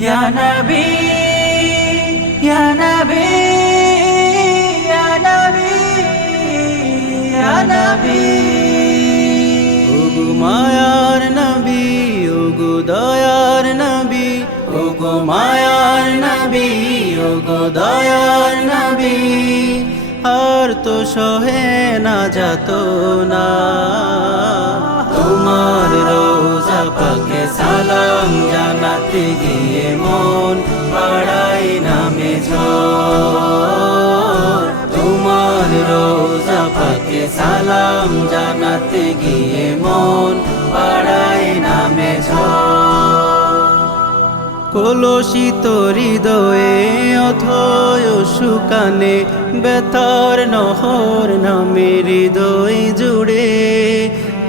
নবী ইয়া নবী ইয়া নবী ইয়া নবী ওগো মায়ার নবী ওগো দয়ার নবী ওগো মায়ার নবী ওগো দয়ার নবী। আর তো সহে না যাত না। তোমার রোজা পাকে সালাম জানাতে গিয়ে মন পাড়াই নামে তোমার রোজা পাকে সালাম জানাতে গিয়ে মন পাড়াই নামে কলসিত হৃদয়ে অথয় শুকানে বেতার নহর নামে হৃদয় জুড়ে।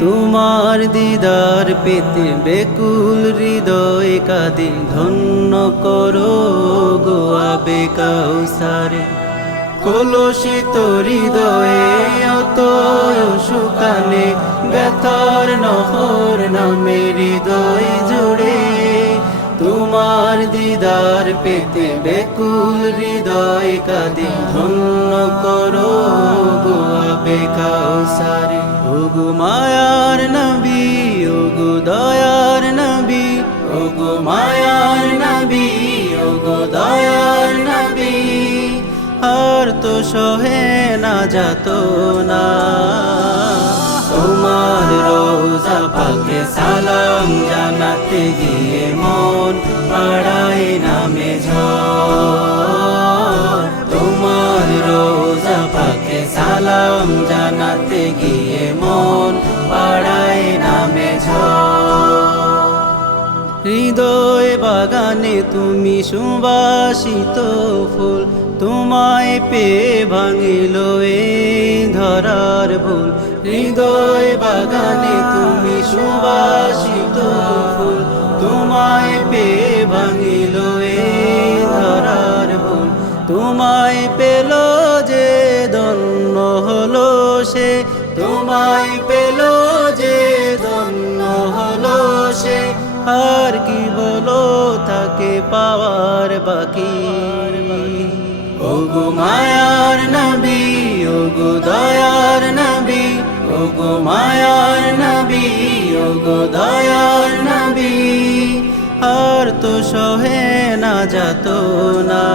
তোমার দিদার পেতে বেকুল হৃদয় কাঁদে, ধন্য করো গোয়া বেকাউসারে কলসিত হৃদয়ে অত সুকানে ব্যথর নহর নামে হৃদয় জুড়ে। তোমার দিদার পেতে বেকুল হৃদয় কাঁদে, ধন্য করো গোয়া বেকাউসারে ওগো মায়ার নবী, ওগো দয়ার নবী, ওগো মায়ার নবী, ওগো দয়ার নবী। আর তো সহে না যাত না। তোমার রোজা পাকে সালাম জানাতে গিয়ে মন পাড়াই নামে ঝড় হৃদয় বাগানে তুমি সুবাসিত ফুল, তোমায় পে ভাঙিল এই ধরার ভুল। হৃদয় বাগানে তুমি সুবাসিত ফুল, তোমায় পে ভাঙিল এই ধরার ভুল। তোমায় পেল যে দন্য হলো সে, তোমায় পেল যে দন্য হলো আর কি বলো তাকে পাওয়ার বাকি? ওগো মায়ার নবী, ওগো দয়ার নবী, ওগো মায়ার নবী, ওগো দয়ার নবী। আর তো সহে না যাত না।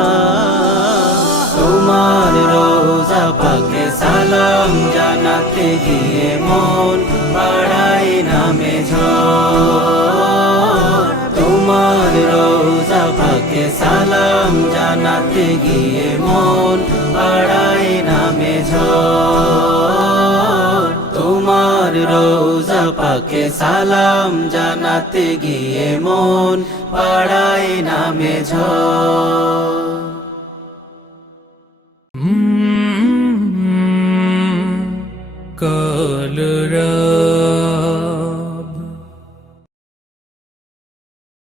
তোমার রোজা পাকে সালাম জানাতে গিয়ে মন পাড়াই নামে ঝড় তোমাকে সালাম জানাতে গিয়ে মন আড়াই নামে তোমার রোজা পাকে সালাম জানাতে গিয়ে মন পাড়ায় নামে কলরা